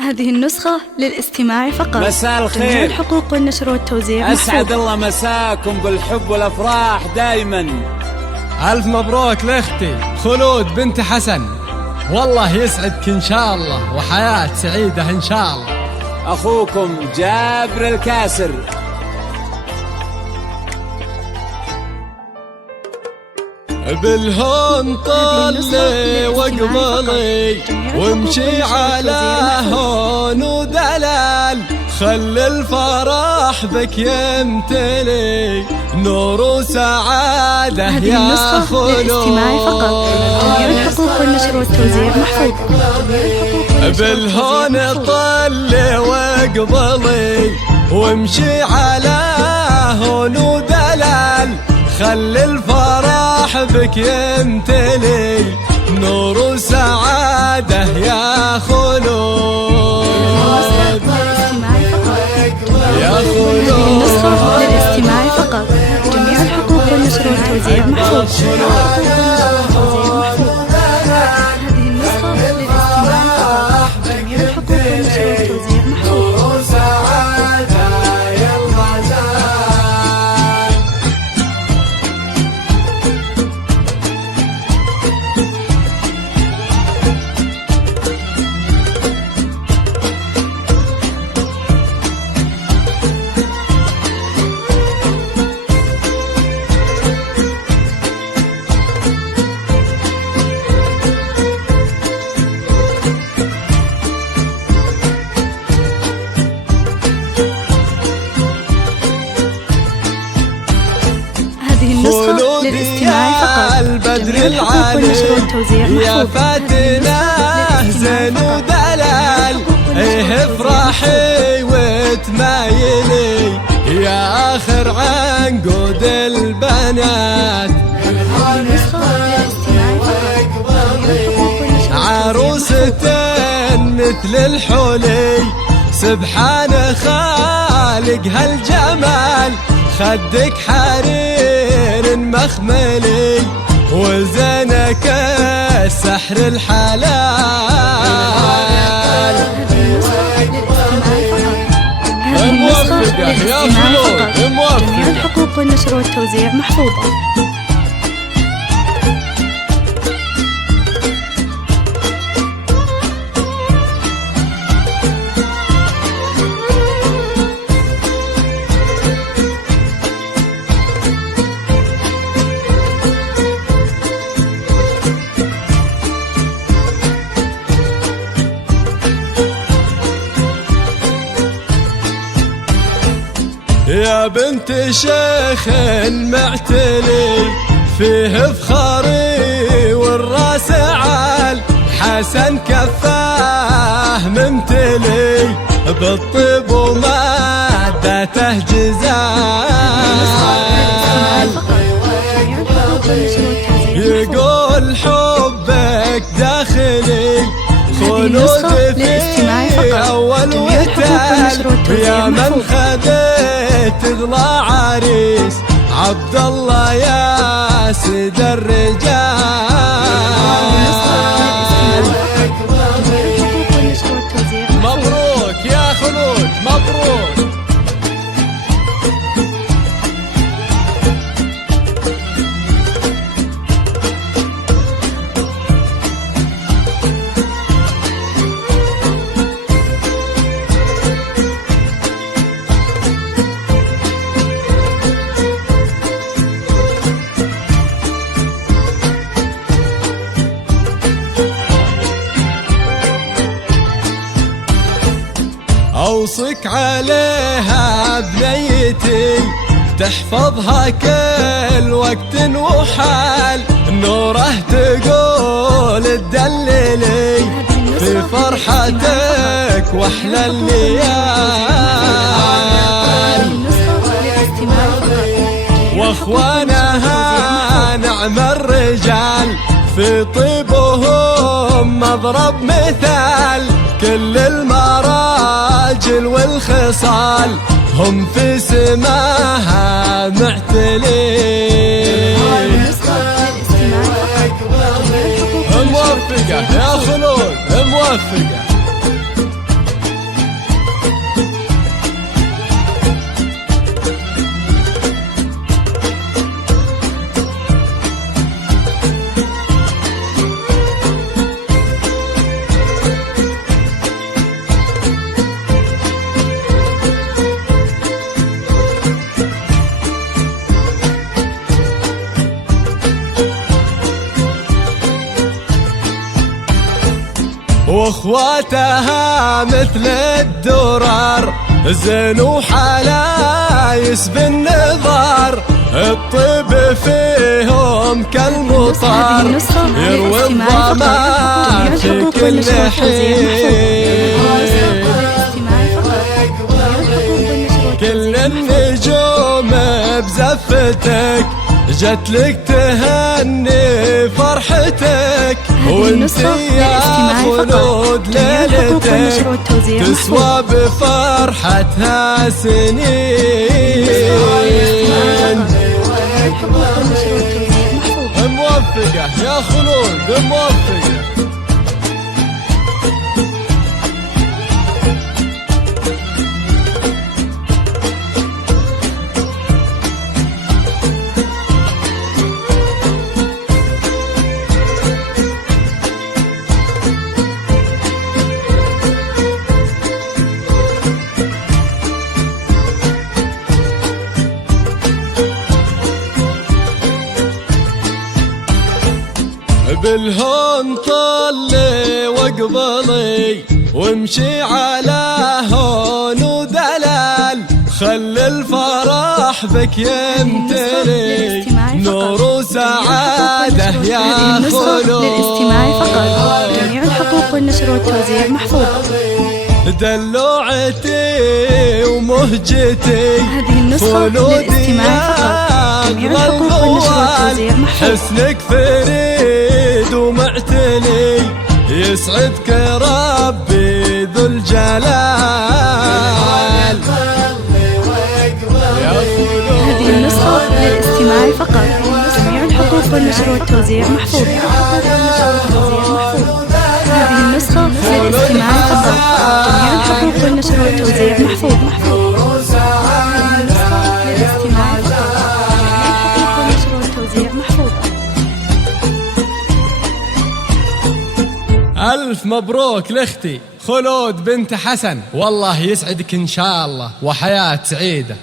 هذه النسخة للاستماع فقط. مساء الخير. جميع الحقوق والنشر والتوزيع أسعد الله مساكم بالحب والأفراح دايما. ألف مبروك لأختي خلود بنت حسن، والله يسعدك إن شاء الله وحياة سعيدة إن شاء الله. أخوكم جابر الكاسر. بالهون طلي واقبلي وامشي على هون ودلال، خلي الفرح بك يمتلي نور وسعادة يا خلود. الحقوق والنشر والتوزيع محفوظة. بالهون طلي واقبلي وامشي على هون ودلال، خلي الفرح بك يمتلي نور وسعادة يا خلود. يا خلود النسخة للاستماع فقط. جميع الحقوق والنشر والتوزيع خلود يا البدر العالي يا فاتنة زين ودلال، ايه افرحي وتمايلي يا اخر عنقود البنات. عروستين مثل الحلي سبحان خالق هالجمال، خدك حرير مخملي وزنك السحر الحلال. موفقة يا خلود موفقة. جميع الحقوق والنشر والتوزيع محفوظة. يا بنت شيخ معتلي فيه فخري والراس عال، حسن كفاه ممتلي بالطيب ومادته جزال. يقول حبك داخلي خلود في أول وتال، يا من خذيت تغلى عريس عبد الله يا سيد الرجال. مبروك يا خلود مبروك. أوصك عليها بنيتي تحفظها كل وقت وحال، نوره تقول تدللي في فرحتك واحلى الليال. واخوانها نعم الرجال في طيبهم مضرب مثال، كل المراجل والخصال هم في سماها معتلين. موفقة يا خلود موفقة. واخواتها مثل الدرر، زين وحلايس بالنظر، الطب فيهم كالمطر، يروي الظما في كل حين. كل النجوم بزفتك جت لك تهني فرحتك، وانت يا خلود ليلتك تسوى بفرحتها سنين. موفقة يا خلود موفقة. بالهون طلي واقبلي وامشي على هون ودلال، خلي الفرح بك يمتلي نور وسعادة يا خلود. للاستماع فقط، جميع الحقوق والنشر والتوزيع محفوظ. دلوعتي ومهجتي هذه النسخة للاستماع فقط، جميع الحقوق والنشر والتوزيع محفوظ. حسنك فريد ومعتلي يسعدك ربي ذو الجلال. هذه النسخة للاستماع فقط، جميع الحقوق والنشر والتوزيع محفوظ. هذه النسخة للاستماع فقط، جميع الحقوق والنشر والتوزيع محفوظ. للاستماع فقط، جميع الحقوق والنشر والتوزيع محفوظ. ألف مبروك لأختي خلود بنت حسن، والله يسعدك إن شاء الله وحياة سعيدة.